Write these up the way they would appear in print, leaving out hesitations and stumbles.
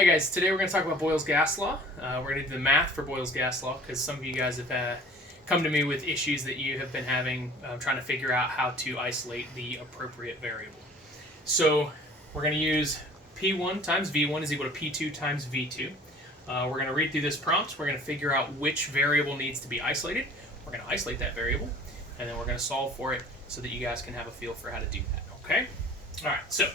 Hi guys, today we're going to talk about Boyle's gas law. We're going to do the math for Boyle's gas law because some of you guys have come to me with issues that you have been having trying to figure out how to isolate the appropriate variable. So we're going to use P1 times V1 is equal to P2 times V2. We're going to read through this prompt. We're going to figure out which variable needs to be isolated. We're going to isolate that variable, and then we're going to solve for it so that you guys can have a feel for how to do that. Okay? All right, so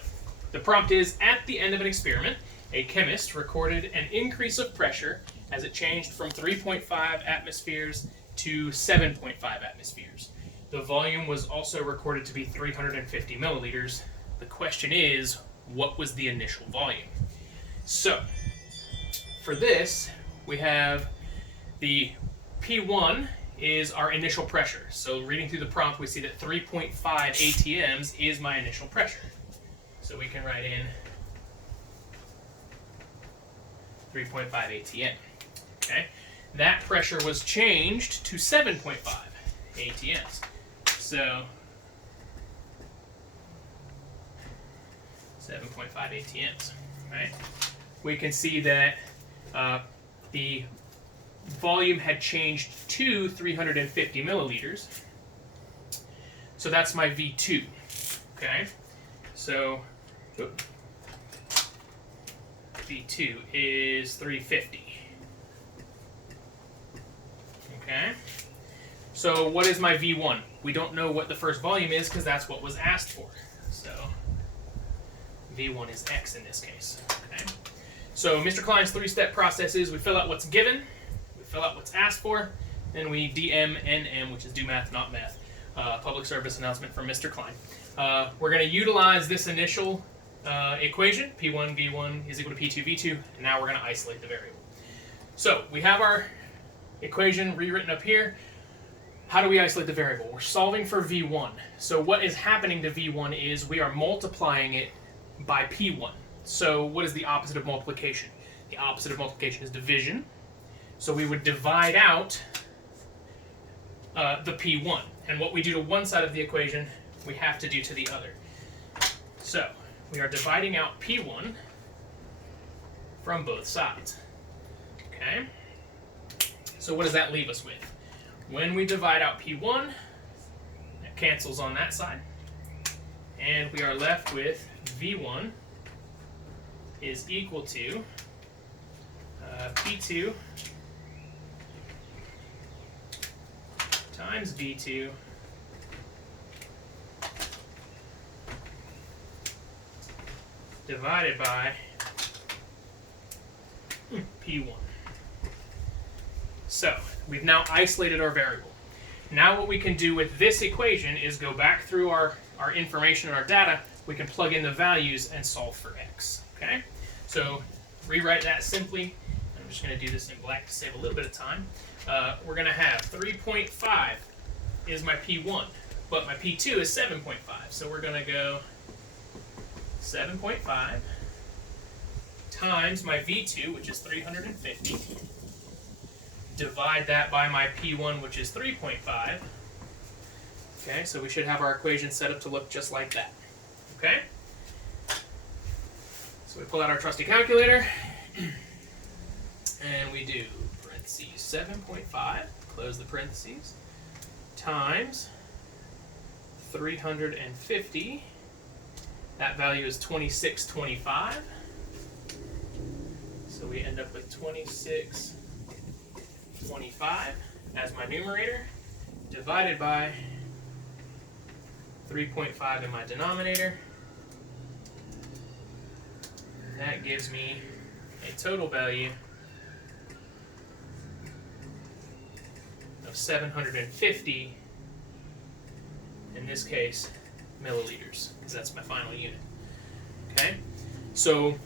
the prompt is, at the end of an experiment, a chemist recorded an increase of pressure as it changed from 3.5 atmospheres to 7.5 atmospheres. The volume was also recorded to be 350 milliliters. The question is, what was the initial volume? So, for this, we have the P1 is our initial pressure. So reading through the prompt, we see that 3.5 ATMs is my initial pressure. So we can write in 3.5 ATM. Okay, that pressure was changed to 7.5 ATMs. So 7.5 ATMs. Right? We can see that the volume had changed to 350 milliliters. So that's my V2. Okay, so V2 is 350. Okay, so what is my V1? We don't know what the first volume is because that's what was asked for. So V1 is X in this case. Okay, so Mr. Klein's three-step process is we fill out what's given, we fill out what's asked for, then we DMNM, which is do math, not meth. Public service announcement from Mr. Klein. We're going to utilize this initial equation, P1 V1 is equal to P2 V2, and now we're going to isolate the variable. So we have our equation rewritten up here. How do we isolate the variable? We're solving for V1. So what is happening to V1 is we are multiplying it by P1. So what is the opposite of multiplication? The opposite of multiplication is division. So we would divide out the P1. And what we do to one side of the equation, we have to do to the other. So we are dividing out P1 from both sides. Okay? So what does that leave us with? When we divide out P1, that cancels on that side. And we are left with V1 is equal to P2 times V2 divided by P1. So, we've now isolated our variable. Now what we can do with this equation is go back through our information and our data, we can plug in the values and solve for x. Okay? So, rewrite that simply. I'm just going to do this in black to save a little bit of time. We're going to have 3.5 is my P1, but my P2 is 7.5. So we're going to go 7.5 times my V2, which is 350. Divide that by my P1, which is 3.5. Okay, so we should have our equation set up to look just like that. Okay? So we pull out our trusty calculator, and we do parentheses 7.5, close the parentheses, times 350. That value is 2625. So we end up with 2625 as my numerator, divided by 3.5 in my denominator. That gives me a total value of 750, in this case, milliliters, because that's my final unit. Okay? So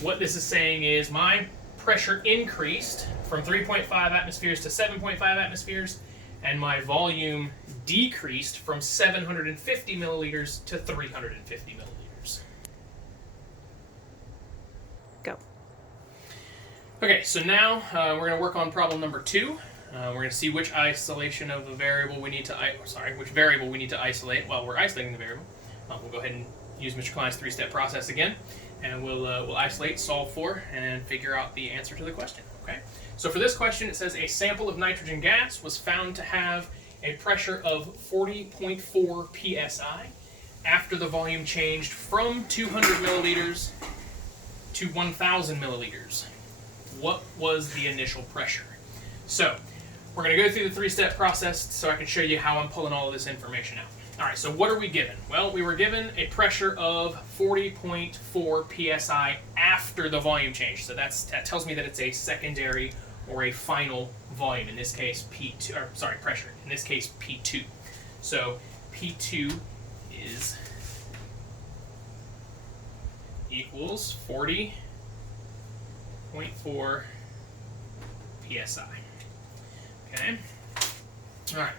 what this is saying is my pressure increased from 3.5 atmospheres to 7.5 atmospheres, and my volume decreased from 750 milliliters to 350 milliliters. Go. Okay, so now we're going to work on problem number 2. We're going to see which isolation of a variable we need to which variable we need to isolate while we're isolating the variable. We'll go ahead and use Mr. Klein's three-step process again. and we'll isolate, solve for, and figure out the answer to the question. Okay. So for this question, it says a sample of nitrogen gas was found to have a pressure of 40.4 psi after the volume changed from 200 milliliters to 1,000 milliliters. What was the initial pressure? So we're going to go through the three-step process so I can show you how I'm pulling all of this information out. All right, so what are we given? Well, we were given a pressure of 40.4 psi after the volume change. So that tells me that it's a secondary or a final volume. In this case, pressure. In this case, P2. So P2 is equals 40.4 psi. Okay. All right.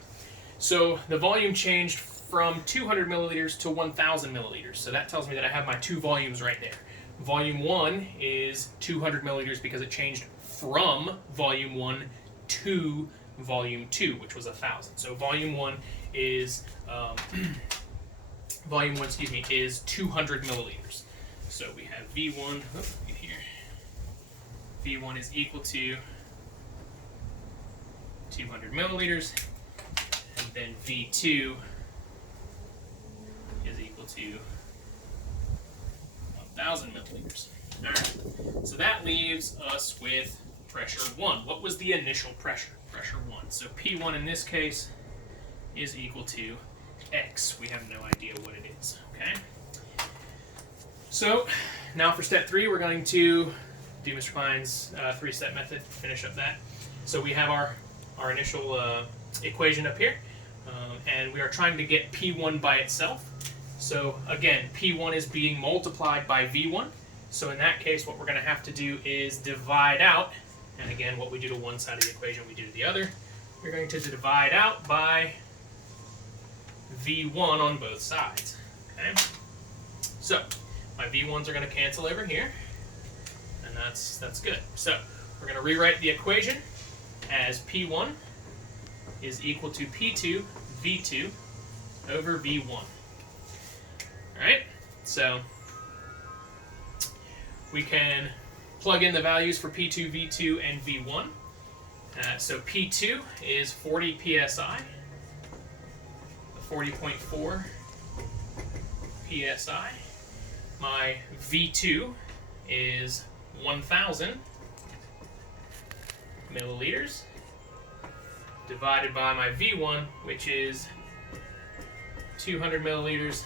So the volume changed from 200 milliliters to 1,000 milliliters. So that tells me that I have my two volumes right there. Volume 1 is 200 milliliters because it changed from volume 1 to volume 2, which was 1,000. So volume 1 is is 200 milliliters. So we have V1 here. V1 is equal to 200 milliliters, and then V2 is equal to 1,000 milliliters. All right, so that leaves us with pressure 1. What was the initial pressure? Pressure 1. So P1 in this case is equal to X. We have no idea what it is, okay? So now for step 3, we're going to do Mr. Klein's three-step method, finish up that. So we have our initial equation up here, and we are trying to get P1 by itself. So again, P1 is being multiplied by V1. So in that case, what we're going to have to do is divide out, and again, what we do to one side of the equation, we do to the other. We're going to divide out by V1 on both sides. Okay? So my V1s are going to cancel over here, and that's good. So we're going to rewrite the equation as P1 is equal to P2 V2 over V1. All right, so we can plug in the values for P2, V2, and V1. So P2 is 40 psi, 40.4 psi. My V2 is 1,000 milliliters divided by my V1, which is 200 milliliters.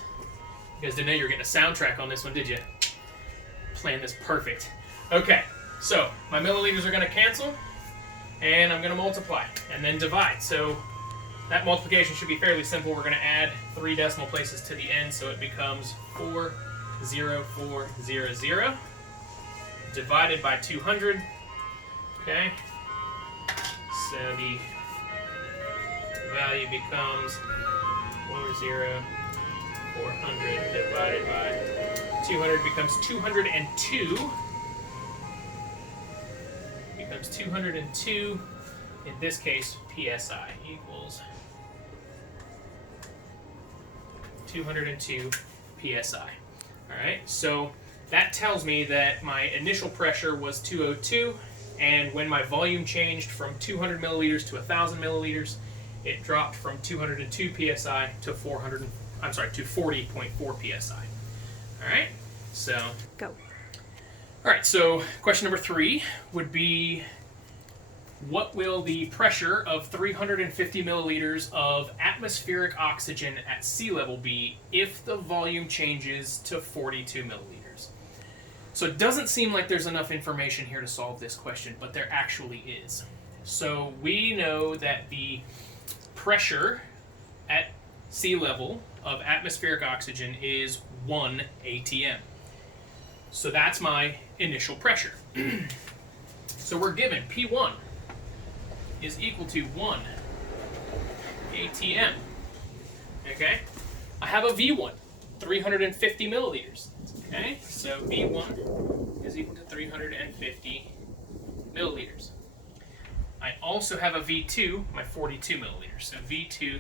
You guys didn't know you were getting a soundtrack on this one, did you? Playing this perfect. Okay, so my milliliters are going to cancel, and I'm going to multiply and then divide. So that multiplication should be fairly simple. We're going to add 3 decimal places to the end, so it becomes 40400 divided by 200. Okay, so the value becomes 40400 divided by 200 becomes 202. Becomes 202. In this case, psi equals 202 psi. All right, so that tells me that my initial pressure was 202, and when my volume changed from 200 milliliters to 1,000 milliliters, it dropped from 202 psi to 40.4 psi. All right, so go. All right, so question number 3 would be, what will the pressure of 350 milliliters of atmospheric oxygen at sea level be if the volume changes to 42 milliliters? So it doesn't seem like there's enough information here to solve this question, but there actually is. So we know that the pressure at sea level of atmospheric oxygen is 1 atm. So that's my initial pressure. So we're given P1 is equal to 1 atm. Okay? I have a V1, 350 milliliters. Okay? So V1 is equal to 350 milliliters. I also have a V2, my 42 milliliters. So V2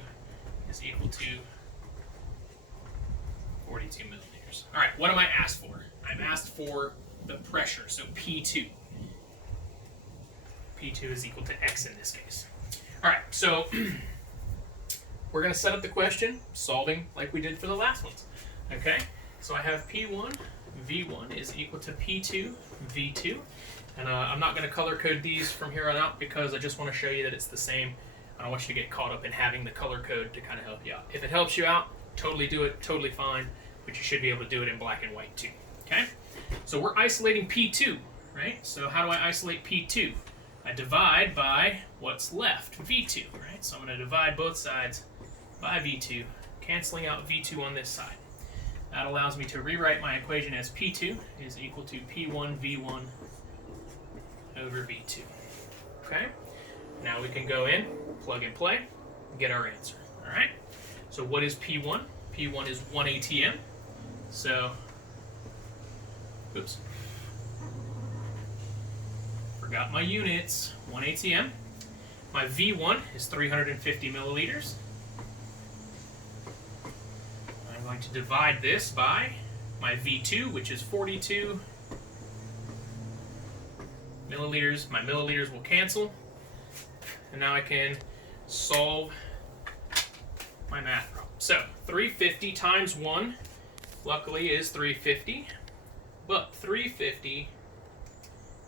is equal to 42 milliliters. milliliters. All right, what am I asked for? I'm asked for the pressure, so P2. P2 is equal to X in this case. All right, so we're going to set up the question, solving like we did for the last ones. Okay, so I have P1 V1 is equal to P2 V2. And I'm not going to color code these from here on out because I just want to show you that it's the same. I don't want you to get caught up in having the color code to kind of help you out. If it helps you out, totally do it, totally fine, but you should be able to do it in black and white too. Okay? So we're isolating P2, right? So how do I isolate P2? I divide by what's left, V2, right? So I'm going to divide both sides by V2, canceling out V2 on this side. That allows me to rewrite my equation as P2 is equal to P1 V1 over V2. Okay? Now we can go in, plug and play, get our answer. All right? So what is P1? P1 is 1 ATM. So, oops. Forgot my units. 1 ATM. My V1 is 350 milliliters. I'm going to divide this by my V2, which is 42 milliliters. My milliliters will cancel. And now I can solve my math problem. So 350 times 1, luckily, is 350. But 350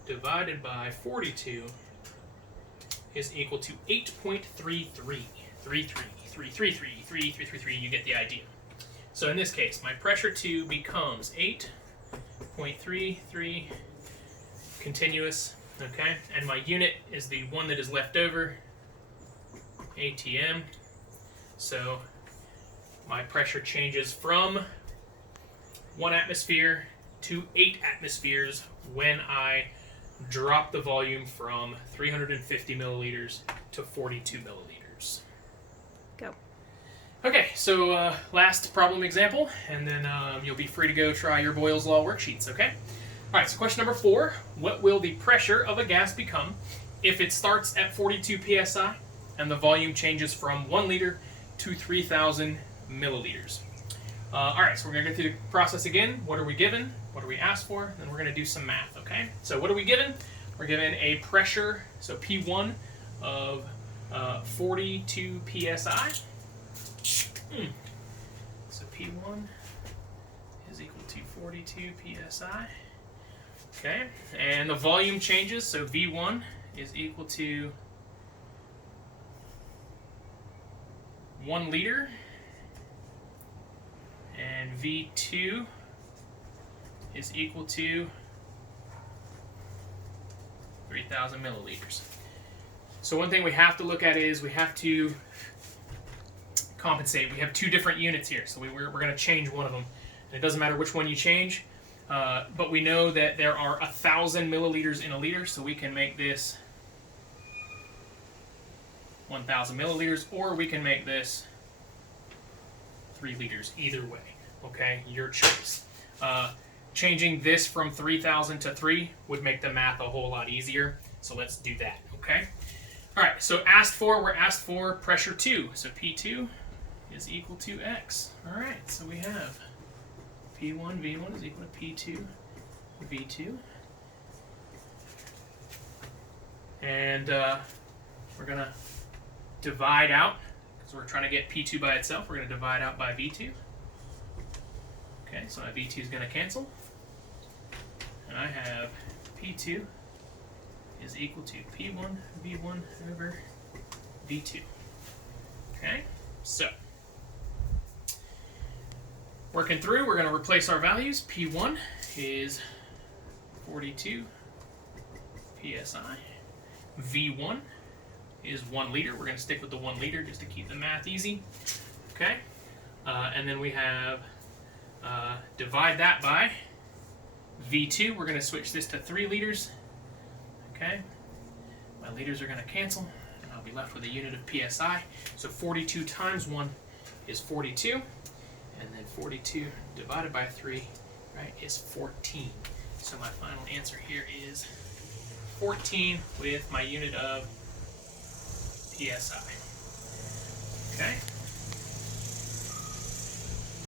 divided by 42 is equal to 8.33. 333, you get the idea. So in this case, my pressure 2 becomes 8.33 continuous, okay? And my unit is the one that is left over, ATM. So my pressure changes from 1 atmosphere to 8 atmospheres when I drop the volume from 350 milliliters to 42 milliliters. Go. Okay, so last problem example, and then you'll be free to go try your Boyle's Law worksheets, okay? All right, so question number 4, what will the pressure of a gas become if it starts at 42 psi and the volume changes from 1 liter to 3,000 milliliters? All right, so we're going to go through the process again. What are we given? What are we asked for? Then we're going to do some math, okay? So what are we given? We're given a pressure, so P1 of 42 psi. So P1 is equal to 42 psi. Okay, and the volume changes, so V1 is equal to 1 liter, and V2 is equal to 3,000 milliliters. So one thing we have to look at is we have to compensate. We have 2 different units here, so we're going to change one of them. And it doesn't matter which one you change, but we know that there are 1,000 milliliters in a liter, so we can make this 1,000 milliliters, or we can make this 3 liters. Either way, okay? Your choice. Changing this from 3,000 to 3 would make the math a whole lot easier, so let's do that, okay? All right, so we're asked for pressure 2, so P2 is equal to X. All right, so we have P1 V1 is equal to P2 V2. And we're going to divide out, because we're trying to get P2 by itself, we're going to divide out by V2. Okay, so my V2 is going to cancel. And I have P2 is equal to P1 V1 over V2. Okay, so working through, we're going to replace our values. P1 is 42 psi. V1 is 1 liter. We're going to stick with the 1 liter just to keep the math easy. Okay, and then we have divide that by V2. We're going to switch this to 3 liters. Okay, my liters are going to cancel, and I'll be left with a unit of psi. So 42 times 1 is 42, and then 42 divided by 3, right, is 14. So my final answer here is 14 with my unit of psi. Okay.